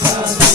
Christmas.